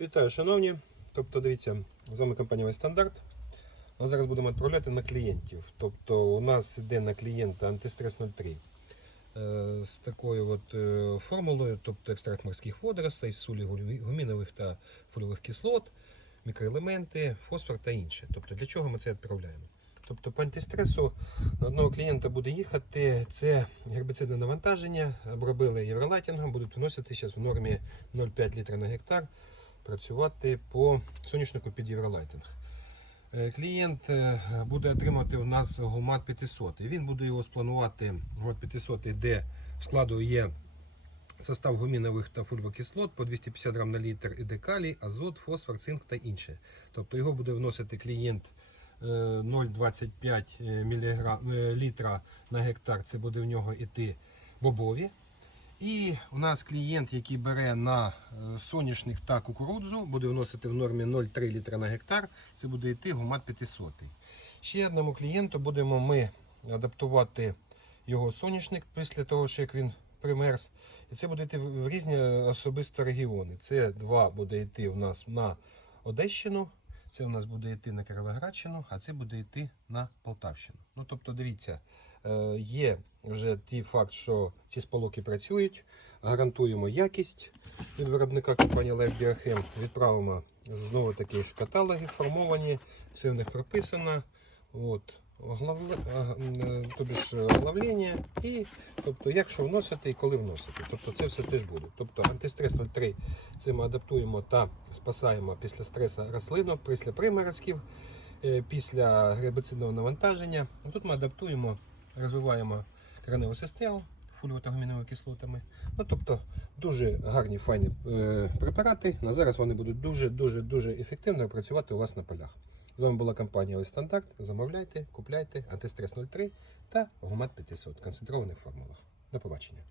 Вітаю, шановні. Тобто, дивіться, з вами компанія «Весь Стандарт. Ми зараз будемо відправляти на клієнтів. Тобто, у нас йде на клієнта антистрес 03 е, з такою от е, формулою, тобто екстракт морських водоростей, солі гулі- гумінових та фольових кислот, мікроелементи, фосфор та інше. Тобто, для чого ми це відправляємо? Тобто по антистресу на одного клієнта буде їхати. Це гербіцидне навантаження, обробили євролайтінгом, будуть вносити зараз в нормі 0,5 літра на гектар працювати по соняшнику під євролайтинг. Е, Клієнт е, буде отримати у нас гумат 500. Він буде його спланувати гумат 500, де в складу є состав гумінових та фульвокислот по 250 грам на літр іде калій, азот, фосфор, цинк та інше. Тобто його буде вносити клієнт е, 0,25 міліграм- е, літра на гектар. Це буде в нього іти бобові. І у нас клієнт, який бере на е, соняшник та кукурудзу, буде вносити в нормі 0,3 літра на гектар. Це буде йти гумат 500. Ще одному клієнту будемо ми адаптувати його соняшник після того, що як він примерз. І це буде йти в різні особисто регіони. Це два буде йти у нас на Одещину, це у нас буде йти на Кіровоградщину, а це буде йти на Полтавщину. Ну тобто, дивіться, е, є вже ті факт, що ці сполоки працюють. Гарантуємо якість від виробника компанії Life Biochem. Відправимо знову такі ж каталоги формовані, все в них прописано. От. М, тобі ж оглавлення і тобто, як вносити і коли вносити. Тобто це все теж буде. Тобто антистрес 03 це ми адаптуємо та спасаємо після стресу рослину, після приморозків, е, після гербицидного навантаження. Тут ми адаптуємо, розвиваємо кореневу систему фульвотагоміновими кислотами. Ну, тобто дуже гарні файні е, препарати. На зараз вони будуть дуже дуже ефективно працювати у вас на полях. З вами була компанія «Ось. Замовляйте, купляйте антистрес 03 та гумат 500 в концентрованих формулах. До побачення.